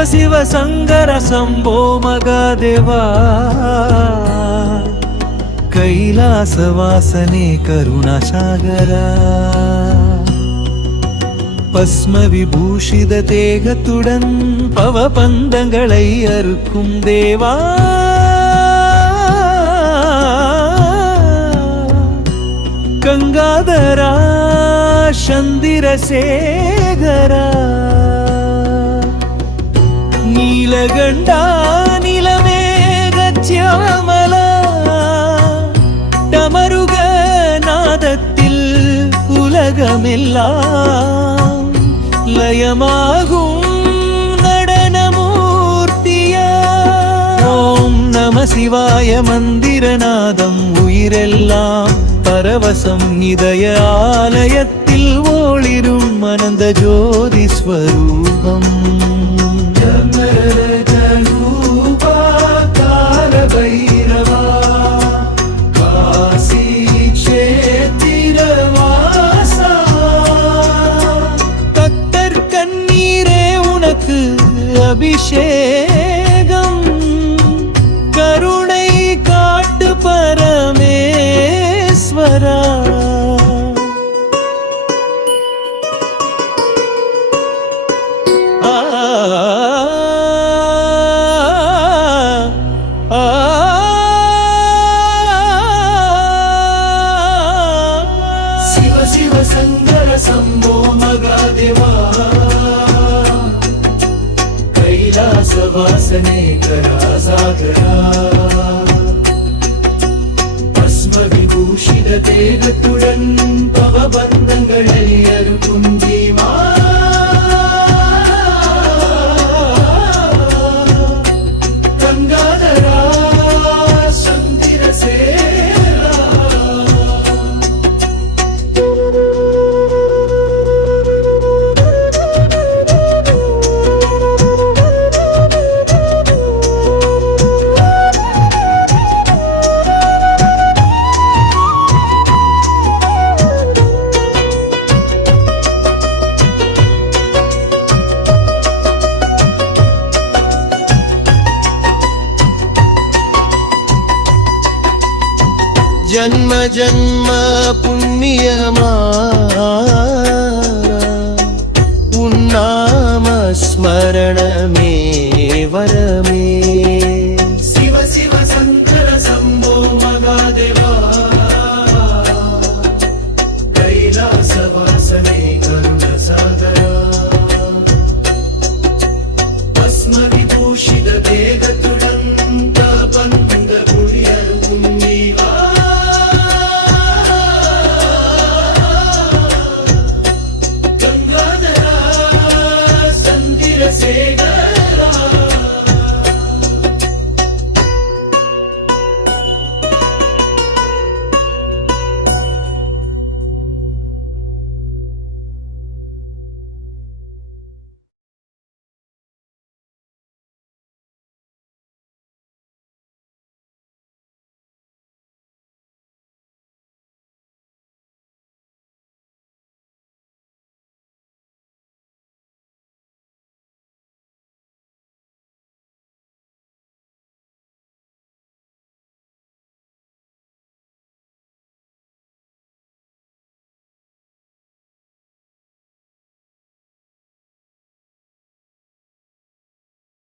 சிவ சிவ சங்கர சம்போ மகாதேவா. कैलासवासने करुणसागरा பஸ்மவிபூஷித தேகத்துடன் பவபந்தங்களை அறுக்கும் தேவா. கங்காதரா சந்திரசேகரா. நீலகண்டா நிலமேகச்சியாமலா டமருக நாதத்தில் உலகமெல்லாம் லயமாகும் நடனமூர்த்தியா. ஓம் நம சிவாய மந்திரநாதம் உயிரெல்லாம் பரவசம் இதய ஆலயத்தில் ஓளிரும் மனந்த ஜோதி ஸ்வரூபம். அபிஷேகம் கருணை காட்டு பரமேஸ்வரா. சங்கர சம்போ மகாதேவா. தேகத்துடன் பவபந்தங்களை அறுக்கும் జన్మ జన్మ పుణ్యమా? say goodbye.